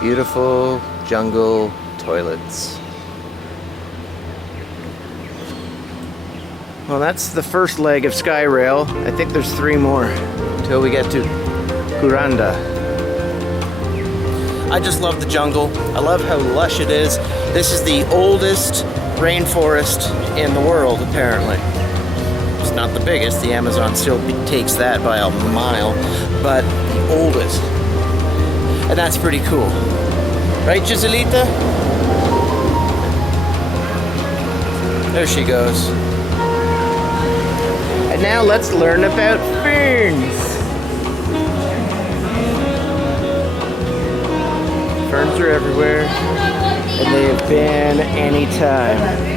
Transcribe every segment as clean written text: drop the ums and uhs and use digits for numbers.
Beautiful jungle toilets. Well, that's the first leg of Skyrail. I think there's 3 more until we get to Kuranda. I just love the jungle. I love how lush it is. This is the oldest rainforest in the world, apparently. It's not the biggest. The Amazon still takes that by a mile, but the oldest. And that's pretty cool. Right, Giselita? There she goes. And now let's learn about ferns. Ferns are everywhere, and they have been anytime.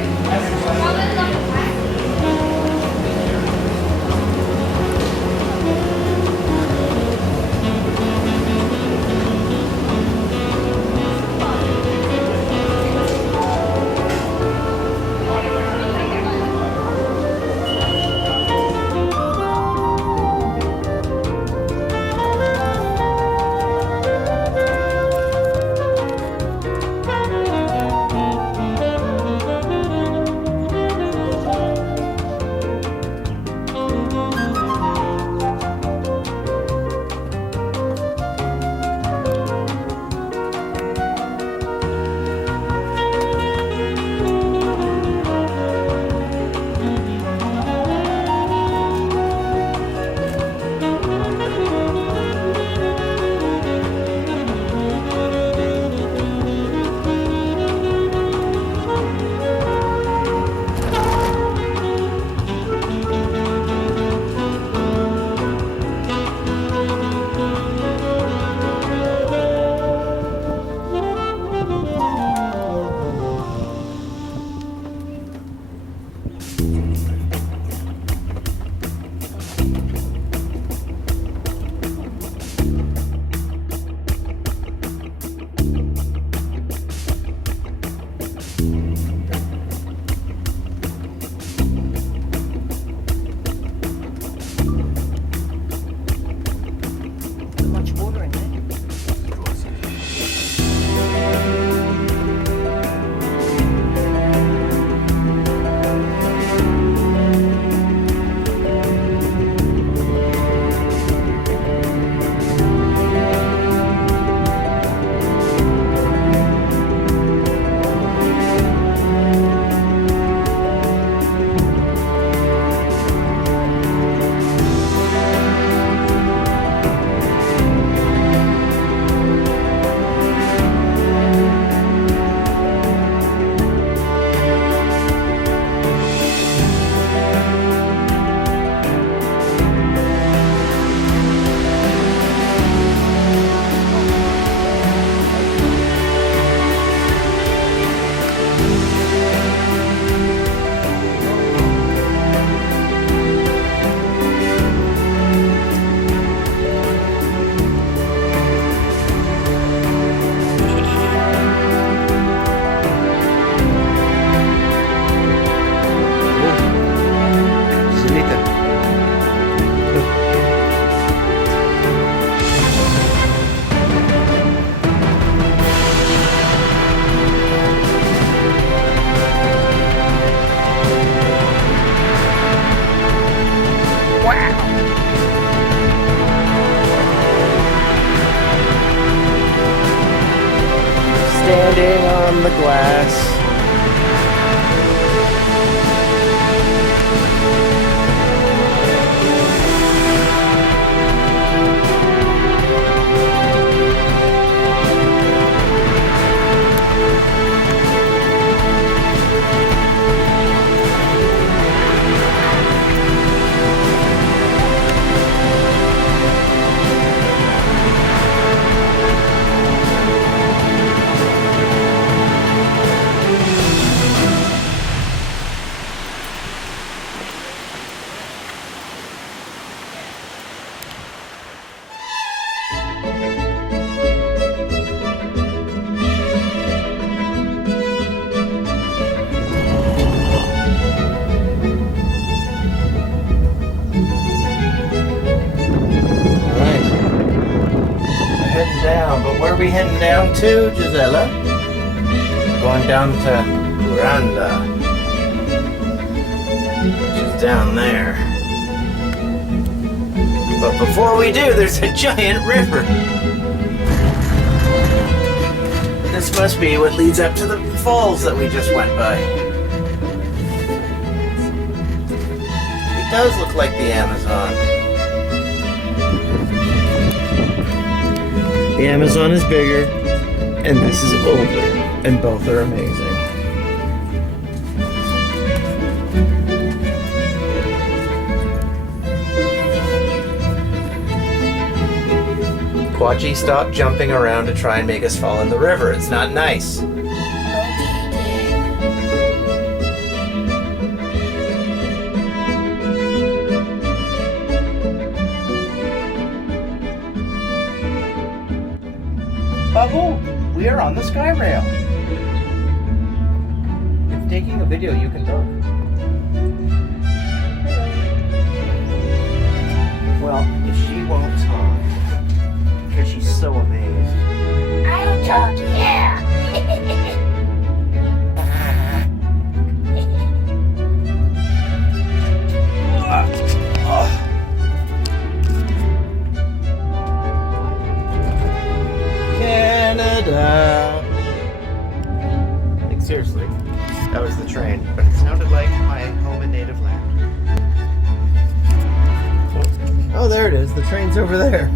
from the glass. But where are we heading down to, Gisela? We're going down to Kuranda, which is down there. But before we do, there's a giant river. This must be what leads up to the falls that we just went by. It does look like the Amazon. The Amazon is bigger, and this is older, and both are amazing. Quachi, stop jumping around to try and make us fall in the river. It's not nice. Babu, we are on the Skyrail. If taking a video, you can talk. Well, if she won't talk, because she's so amazed. I'll talk, yeah. Canada. Like, seriously, that was the train, but it sounded like my home and native land. Oh, there it is. The train's over there.